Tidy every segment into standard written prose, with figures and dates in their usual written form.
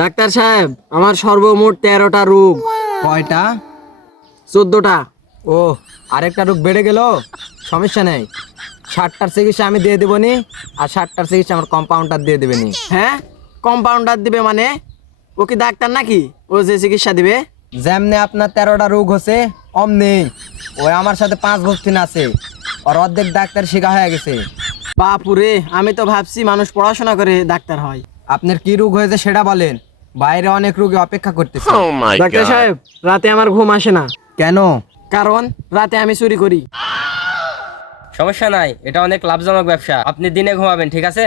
Doctor সাহেব, আমার সর্বমোট 13টা রোগ। কয়টা? 14টা। ও, আরেকটা রোগ বেড়ে গেল। সমস্যা নেই, 60টার চিকিৎসা আমি দিয়ে দেবনি, আর 60টার চিকিৎসা আমার কম্পাউন্ডার দিয়ে দেবেনি। হ্যাঁ, কম্পাউন্ডার দিবে মানে? ও কি ডাক্তার নাকি ও যে চিকিৎসা দিবে? যেমনি আপনার 13টা রোগ হচ্ছে অমনি ওই আমার সাথে 5 বছর আছে, আর অর্ধেক ডাক্তার শেখা হয়ে গেছে। বাপুরে, আমি তো ভাবছি মানুষ পড়াশোনা করে ডাক্তার হয়। আপনার কি রোগ হয়েছে সেটা বলেন, বাইরে অনেক রোগী অপেক্ষা করতেছে। ডাক্তার সাহেব, রাতে আমার ঘুম আসে না। কেন? কারণ রাতে আমি চুরি করি। সমস্যা নাই, এটা অনেক লাভজনক ব্যবসা, আপনি দিনে ঘুমাবেন, ঠিক আছে?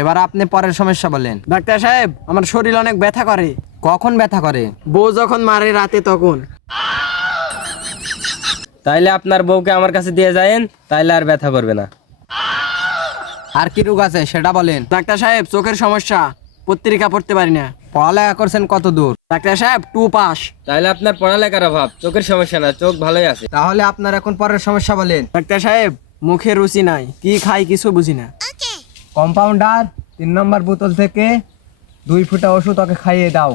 এবার আপনি পরের সমস্যা বলেন। ডাক্তার সাহেব, আমার শরীর অনেক ব্যথা করে। কখন ব্যথা করে? বউ যখন মারে রাতে তখন। তাইলে আপনার বউকে আমার কাছে দিয়ে যায়েন, তাইলে আর ব্যথা করবে না। আর কি রোগ আছে সেটা বলেন। ডাক্তার সাহেব, চোখের সমস্যা, পত্রিকা পড়তে পারি না। পড়ালেখা করছেন কত দূর? ডাক্তার সাহেব, 2 পাস। তাইলে আপনার পড়ালেখার অভাব, চোখের সমস্যা না, চোখ ভালোই আছে। তাহলে আপনার এখন পরের সমস্যা বলেন। ডাক্তার সাহেব, মুখে রুচি নাই, কি খাই কিছু বুঝি না। কম্পাউন্ডার, 3 নম্বর বোতল থেকে 2 ফুটা ওষুধ ওকে খাইয়ে দাও।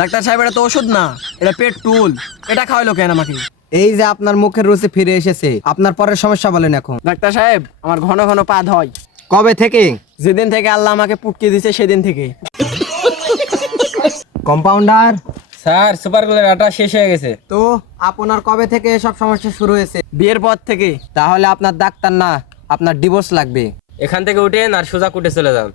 ডাক্তার সাহেব, এটা তো ওষুধ না, এটা পেট্রোল। এটা খাওয়াইলো কেন আমাকে? এই যে আপনার মুখের রুচি ফিরে এসেছে, আপনার পরের সমস্যা বলেন এখন। ডাক্তার সাহেব, আমার ঘন ঘন পাদ হয়। কবে থেকে? যেদিন থেকে আল্লাহ আমাকে পুটকে দিছে সেদিন থেকে। কম্পাউন্ডার, স্যার, সুপার গুলোর আটা শেষ হয়ে গেছে। তো আপনার কবে থেকে এসব সমস্যা শুরু হয়েছে? বিয়ের পর থেকে। তাহলে আপনার ডাক্তার না, আপনার ডিভোর্স লাগবে। এখান থেকে উঠেন আর সোজা কুটে চলে যান।